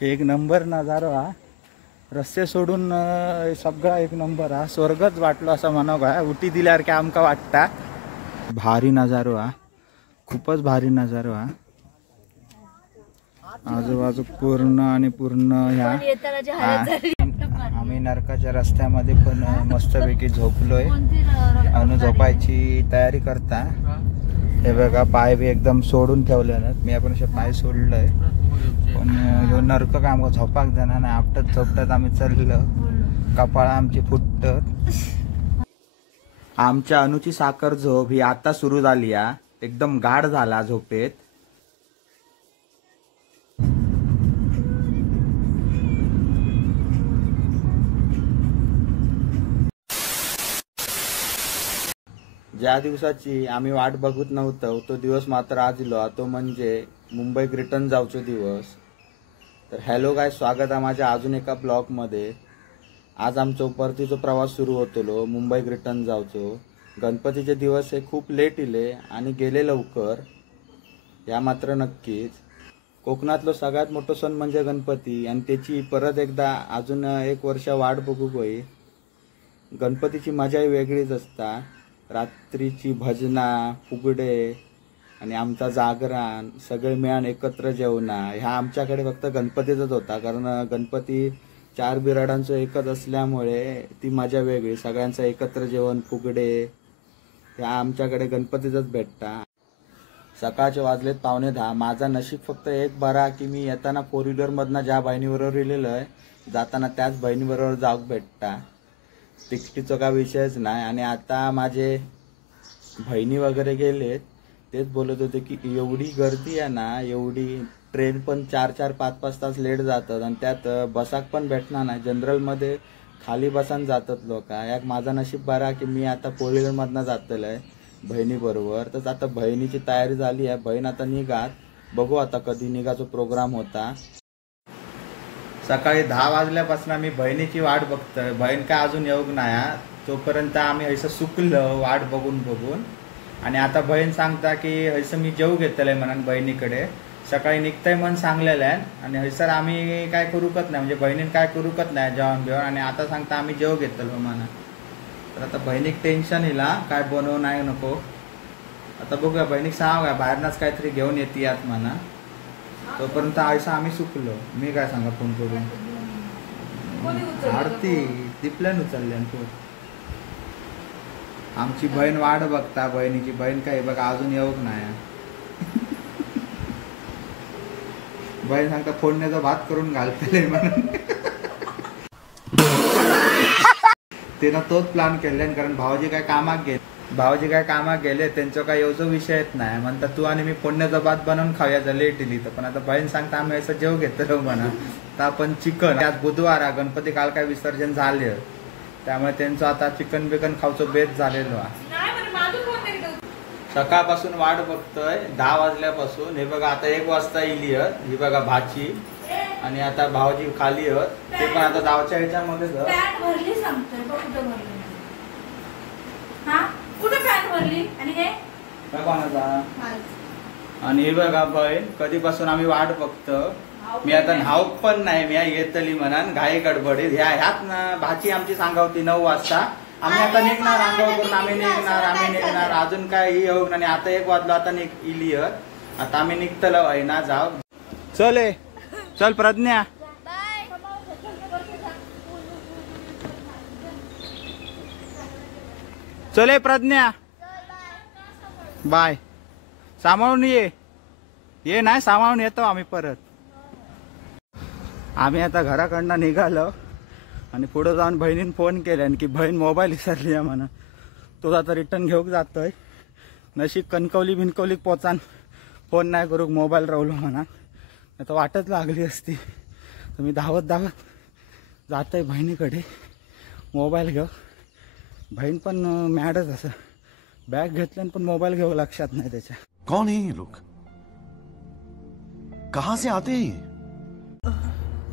एक नंबर नजारा हा. रस्ते सोडून सगळा एक नंबर हा. स्वर्गच वाटलो असं म्हणावं का. उटी दिल्यावर काय आमका वाटता. भारी नजारो हा. खूपच भारी नजारो हा. आजूबाजू पूर्ण आणि पूर्ण ह्या आम्ही नरकाच्या रस्त्यामध्ये पण मस्तपैकी झोपलोय आणि झोपायची तयारी करता. हे बघा पाय बी एकदम सोडून ठेवले ना. मी आपण असे पाय सोडलोय पण ह्यो नरक काम झोपाक जाणार नाही. आपटत झोपटत आम्ही चाललो. कपाळा आमची फुटत. आमच्या अनुची साखर झोप ही आता सुरू झाली हा. एकदम गाढ झाला झोपेत. ज्या दिवसाची आम्ही वाट बघत नव्हतो तो दिवस मात्र आज इलो. तो म्हणजे मुंबईत रिटर्न जाऊचो दिवस. तर हॅलो गाय, स्वागत आहे माझ्या अजून एका ब्लॉगमध्ये. आज आमचो परतीचो प्रवास सुरू होतलो मुंबईत रिटर्न जाऊचो. गणपतीचे दिवस हे खूप लेट इले आणि गेले लवकर, या मात्र नक्कीच. कोकणातलो सगळ्यात मोठा सण म्हणजे गणपती आणि त्याची परत एकदा अजून एक वर्ष वाट बघू होई. गणपतीची मजा ही वेगळीच असता. रात्रीची भजना, फुगडे आणि आमचा जागरण सगळे मिळून एकत्र जेवणा ह्या आमच्याकडे फक्त गणपतीचाच होता. कारण गणपती 4 बिराडांचं एकच असल्यामुळे ती मजा वेगळी. सगळ्यांचं एकत्र जेवण, फुगडे ह्या आमच्याकडे गणपतीचाच भेटता. सकाळचे वाजलेत 9:15. माझा नशीब फक्त एक बरा की मी येताना 4 व्हीलरमधनं ज्या बहिणीबरोबर गेलेलो आहे जाताना त्याच बहिणीबरोबर जाऊक भेटता. तिकटीचा काय विषयच नाही. आणि आता माझे बहिणी वगैरे गेलेत तेच बोलत होते की एवढी गर्दी आहे ना, एवढी ट्रेन पण 4-4, 5-5 तास लेट जातात आणि त्यात बसाक पण भेटणार नाही. जनरलमध्ये खाली बसान जातात लोक. याक माझा नशीब बरा की मी आता 4 व्हीलरमधनं जातलं आहे बहिणीबरोबर. तर आता बहिणीची तयारी झाली आहे. बहीण आता निघात. बघू आता कधी निघायचा प्रोग्राम होता. सकाळी 10 वाजल्यापासून आम्ही बहिणीची वाट बघतोय. बहीण काय अजून येऊक नाही. तोपर्यंत आम्ही हैसं सुकलो वाट बघून बघून. आणि आता बहीण सांगता की हैसं मी जेव घेतलंय म्हणून बहिणीकडे. सकाळी निघतंय म्हणून सांगलेलं आहे आणि हैसर आम्ही काय करूकत नाही, म्हणजे बहिणीने काय करूकत नाही जेवण बिवण. आणि आता सांगता आम्ही जेव घेतलो म्हणा. तर आता बहिणीक टेन्शन येला काय बनवू नाही नको. आता बघूया बहिणीक सांगा बाहेरनाच काहीतरी घेऊन येते यात म्हणा. तोपर्यंत आयसा आम्ही सुकलो. मी काय सांगा फोन करून. आरती दिपल्यान उचलल्यान तू. आमची बहीण वाट बघता. बहिणीची बहीण काय बघा अजून येऊक नाही. बहीण सांगता फोडण्याचा भात करून घालतले म्हणून. तिनं तोच प्लॅन केले. कारण भाऊजी काय कामाक गेले त्यांचं काय येऊचा विषयच नाही. म्हणतात तू आणि मी फोडण्याचा भात बनवून खाऊया लेट इली. तर पण आता बहीण सांगता आम्ही असं जेव घेतलो म्हणा. तर आपण चिकन, आज बुधवार आहे, गणपती काल काय विसर्जन झाले त्यामुळे त्यांचं आता चिकन बिकन खाऊचं बेत झालेलो. सकाळपासून वाट बघतोय 10 वाजल्यापासून. हे बघा आता 1 वाजता इली. ही बघा भाची आणि आता भाऊजी खाली ते पण आता दावच्या ह्याच्यामध्ये आणि हे बघा बहीण कधीपासून आम्ही वाट बघतो. मी आता न्हाऊक पण नाही, मी येतली म्हणान घाई गडबडीत. ह्यात ना भाची आमची सांगावती 9 वाजता आम्ही आता निघणार. अंगावर करून आम्ही निघणार. अजून काय ही येऊ नाही. आता 1 वाजलो आता इली. आता आम्ही निघतलो आहे ना. जाऊ चल प्रज्ञा. चले प्रज्ञा बाय. सांभाळून ये नाही सांभाळून येतो आम्ही परत. आम्ही आता घराकडनं निघालो आणि पुढे जाऊन बहिणीने फोन केला की बहीण मोबाईल विसरली आहे म्हणा. तो आता रिटर्न घेऊन जातोय. नशीब कणकवली पोचान फोन नाही करू, मोबाईल राहलो म्हणा. आता वाटच लागली असती. तर मी धावत जातोय बहिणीकडे मोबाईल घेऊ. बहीण पण मॅडच असं बॅग घेतल्यान पण मोबाईल घेऊ लक्षात नाही त्याच्या. कौन है ये लोग, कहां से आते हैं?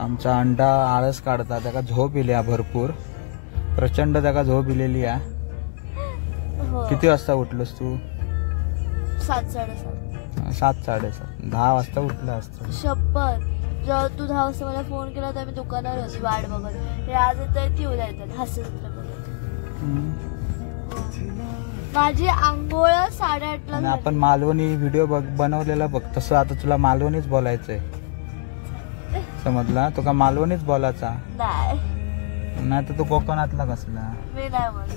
आमचा अंडा आळस काढता. त्याका झोप इल्या भरपूर, प्रचंड त्याका झोप इलेली आहे. किती वाजता उठलोस तू? 7-7:30. 7-7:30. 10 वाजता उठला असतो. शपथ जेव्हा तू 10 वाजता मला फोन केला तर मी दुकानावर होती वाट बघत. हे आज येतात की उद्या येतात हास्यचित्र बघत. माझी आंघोळ 8:30ला आणि आपण मालवणी व्हिडिओ बनवलेला बघ, तसं आता तुला मालवणीच बोलायचंय. समजला? तुका मालवणीच बोलायचा नाही तर तू कोकणातला कसला. मी नाही म्हणत.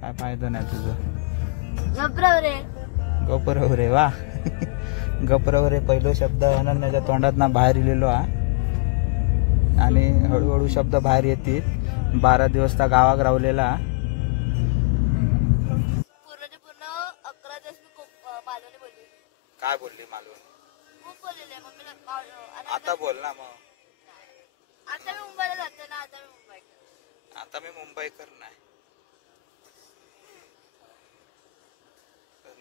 काय फायदा नाही तुझं. गप्राव रे. गपरव रे वा. गपरव रे पहिलो शब्द अनन्याच्या तोंडात ना बाहेर इलेलो हा. आणि हळूहळू शब्द बाहेर येतील. 12 दिवस त्या गावात रावलेला. पूर्ण 11 दिवस मी मालवणी बोलली. काय बोलली मालवण? खूप बोललेले मम्मीला. आता बोल ना मग. आता मी मुंबईला जाते ना. आता मी मुंबईकर नाही.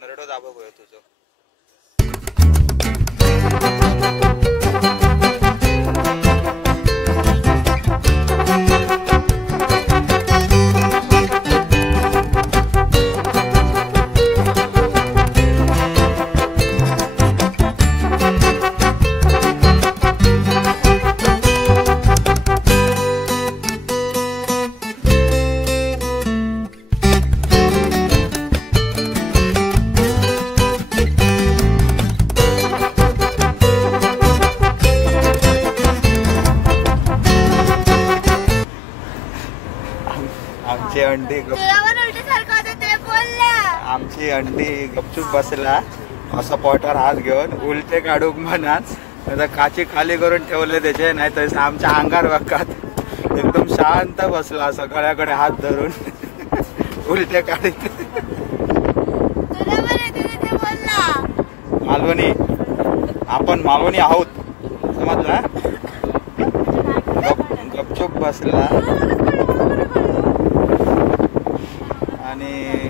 नरडो दाबो गोय तुझं. आमची अंडी आमची अंडी गपचूप बसला असा पोटावर हात घेऊन उलटे काढूक म्हणाच. आता काची खाली करून ठेवले त्याचे, नाही तर आमच्या अंगार वाकात एकदम शांत बसला असं गळ्याकडे हात धरून उलटे काढीत. मालवणी आपण मालवणी आहोत समजला. गपचूप बसला. आणि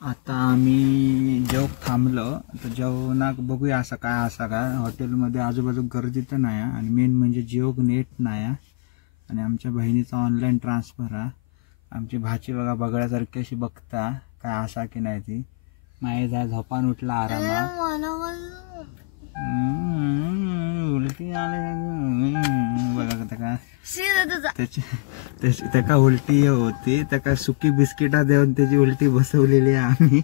आता आम्ही जेवण थांबलो तर जेवणाक बघूया असं काय असा काय. हॉटेलमध्ये आजूबाजू गर्दी तर नाही आणि मेन म्हणजे जेवण नेट नाही. आणि आमच्या बहिणीचा ऑनलाईन ट्रान्सफर आहे. आमची भाची बघा बघण्यासारखी अशी बघता काय असा की नाही ती. माये जा झोपान उठला आरामात. उलटी आले बघा का त्याका उलटी होती. त्याका सुकी बिस्किटा देऊन त्याची उलटी बसवलेली आम्ही.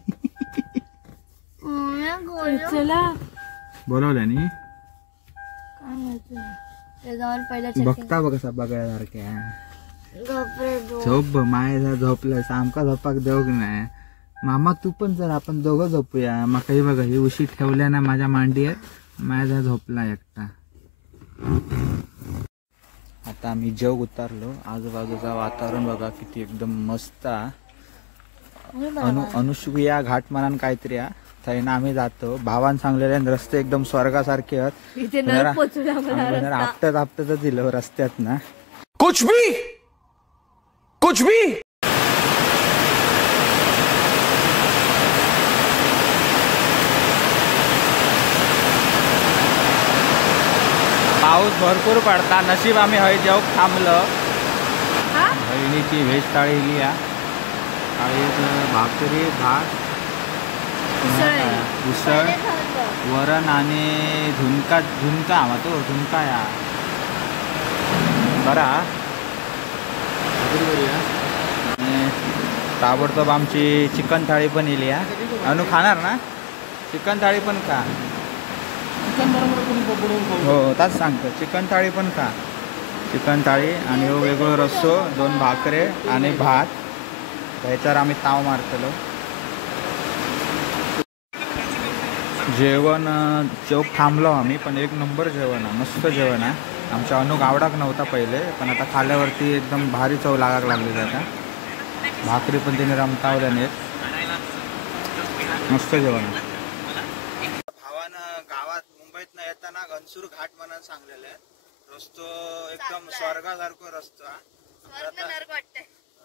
बोलवल्या नी बघता बघ कसा बघायसारख्या. झोप माया झोपलं आमका झोपाक देऊक नाही. मामा तू पण जर आपण दोघं झोपूया. मग काही बघा ही उशी ठेवल्या ना माझ्या मांडीत. माझा झोपला एकटा. आता आम्ही जेव उतारलो. आजूबाजूचा वातावरण बघा किती एकदम मस्त. अनुसुया घाट म्हणून काहीतरी थंयना आम्ही जातो. भावान सांगलेले रस्ते एकदम स्वर्गासारखे आहेत. आपटत आपटतच दिलं रस्त्यात ना. कुछ भी पाऊस भरपूर पडता. नशीब आम्ही हय जेव थांबलो. बहिणीची व्हेज थाळी इली. भाकरी भात उसळ वरण आणि झुणका आम्हा तो झुणका या बरा. आणि ताबडतोब आमची चिकन थाळी पण इली. अनु खाणार ना चिकन थाळी पण खा. हो ताच सांगतो चिकन थाळी पण खा. चिकन थाळी आणि वेगळं रस्सो 2 भाकरे आणि भात. त्याच्यावर आम्ही ताव मारतलो. जेवण थांबलो आम्ही पण एक नंबर जेवण आहे. मस्त जेवण आहे. आमच्या अनुक आवडाक नव्हता पहिले पण आता खाल्ल्यावरती एकदम भारी चव लागाक लागली. आता भाकरी पण तिने रमतावल्या नाहीत. मस्त जेवण आहे. मुंबईत येताना घनसूर घाट म्हणून सांगलेले रस्तो एकदम स्वर्गासारखं रस्तो.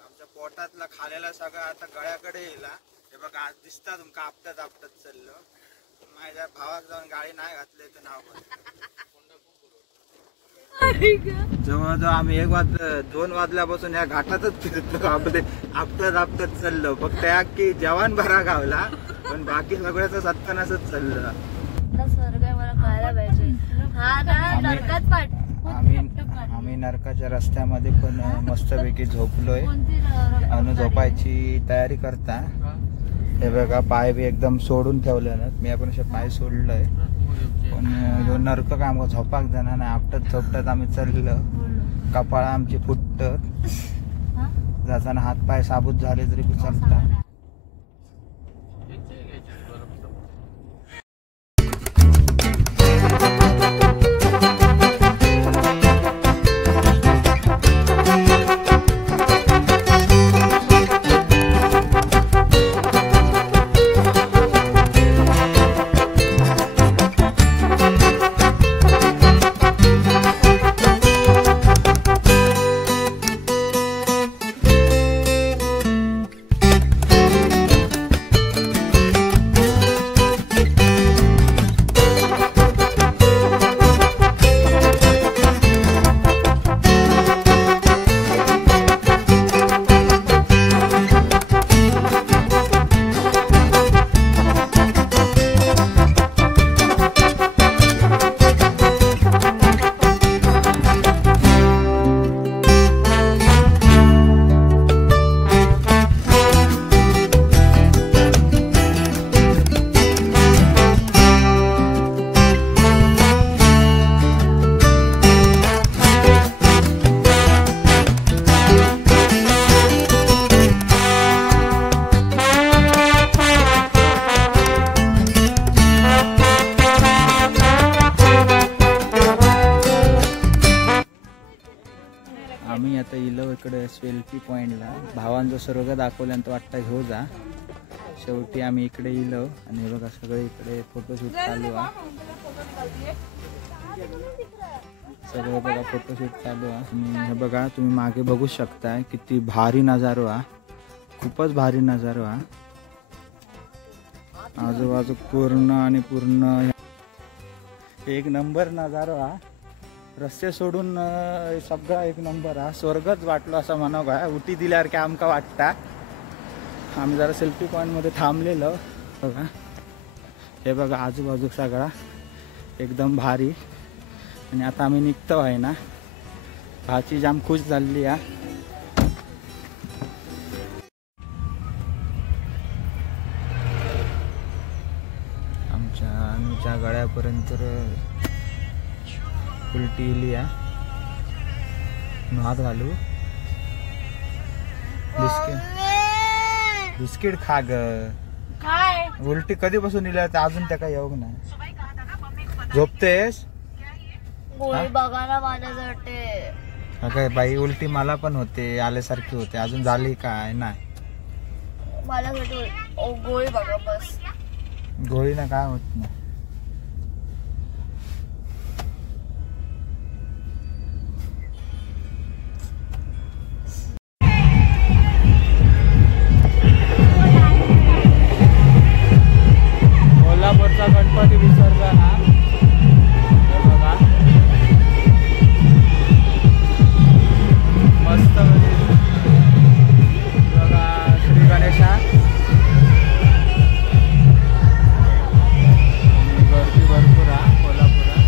आमच्या पोटातला खालेला सगळं आता गळ्याकडे येईल. हे बघा आज दिसता तुमका आपटत आपटत चाललो. माझ्या भावाक जाऊन गाडी नाही घातले तर नाव जवळजवळ आम्ही 2 वाजल्यापासून या घाटातच फिरतो. आपटत आपटत चाललो. फक्त या की जवान भरा गावला पण बाकी सगळ्याच सत्तानासच चाललं. स्वर्ग नरकात पाठ आम्ही नरकाच्या रस्त्यामध्ये पण मस्तपैकी झोपलोय कोणती आणि झोपायची तयारी करता. हे बघा पाय बी एकदम सोडून ठेवले ना, मी आपण असे पाय सोडलोय पण ह्यो नरक काम झोपाक जाणार नाही. आपटत झोपटत आम्ही चाललो, कपाळ आमची फुटत जाताना हात पाय साबूत झाले तरी पण चालता. आम्ही आता इलो इकडे सेल्फी पॉईंटला. भावांचा स्वर्ग दाखवल्यानंतर वाटतं घेऊ जा. शेवटी आम्ही इकडे इलो आणि हे बघा सगळे इकडे फोटोशूट चालू आहे. सगळे बघा फोटोशूट चालू आहे. आणि हे बघा तुम्ही मागे बघू शकताय किती भारी नजारो हा. खूपच भारी नजारो हा. आजूबाजू पूर्ण आणि पूर्ण एक नंबर नजारो हा. रस्ते सोडून सगळा एक नंबर हा. स्वर्गच वाटलो असं म्हणा का. उटी दिल्यावर की आमका वाटता. आम्ही जरा सेल्फी पॉईंटमध्ये थांबलेलो बघा. हे बघा आजूबाजू सगळा एकदम भारी. आणि आता आम्ही निघतो आहे ना. भाची जाम खुश झाली हा. आमच्या गळ्यापर्यंत उलटी इली आहे. हात घालू. बिस्किट खा ग. काय उलटी कधीपासून इली आहे अजून त्या काय योग नाही. झोपतेस गोळी बघा ना माझ्यासाठी. काय बाई उलटी मला पण होते आल्यासारखी होते. अजून झाली काय नाही. माझ्यासाठी गोळी बघा बस. गोळीनं काय होत नाही. कोल्हापूरचा गणपती विसर्जन हा. हे बघा मस्त बघा श्री गणेशा. गर्दी भरपूर हा कोल्हापुरात.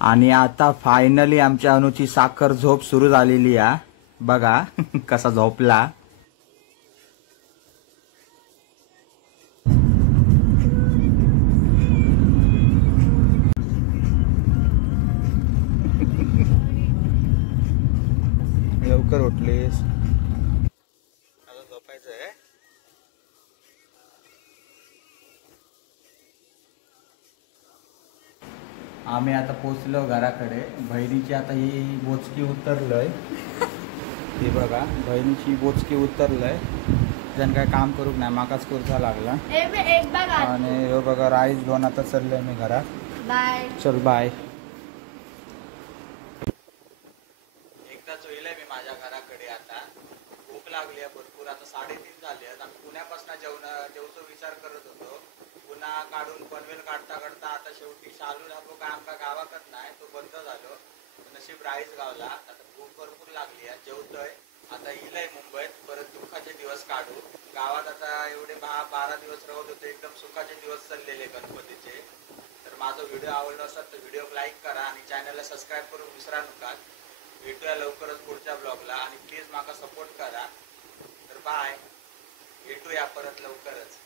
आणि आता फायनली आमच्या अनुची साखर झोप सुरू झालेली आहे. बघा कसा झोपला. लवकर उठलीस. अजून झोपायचं आहे. आम्ही आता पोचलो घराकडे. बहिणीची आता ही बोचकी उतरलंय. हे बघा बहिणीची बोचकी उतरलंय. जण काय काम करूक नाही माकाच करूचा लागला. एक बघ आणि हे बघा राईस घेऊन आता चाललोय मी घरात. बाय. चल बाय. एकदाच होईल मी माझ्या घराकडे. आता भूक लागली आहे भरपूर. आता 3:30 झाले. आम्ही पुण्यापासून जेवतो विचार करत होतो. पुन्हा काढून पनवेल काढता काढता आता शेवटी चालू झालो का आमका गावाकच नाही तो बंद झालो. नशीब राईस गावला. आता भूक भरपूर लागली आहे. जेवतोय आता. इलय मुंबईत परत दुःखाचे दिवस काढू. गावात आता एवढे 12 दिवस राहत होते. एकदम सुखाचे दिवस चाललेले गणपतीचे. माझा व्हिडिओ आवडला असेल तर व्हिडिओ लाईक करा आणि चॅनलला सबस्क्राईब करून विसरा नका. भेटूया लवकरच पुढच्या ब्लॉगला आणि प्लीज माका सपोर्ट करा. तर बाय, भेटूया परत लवकरच.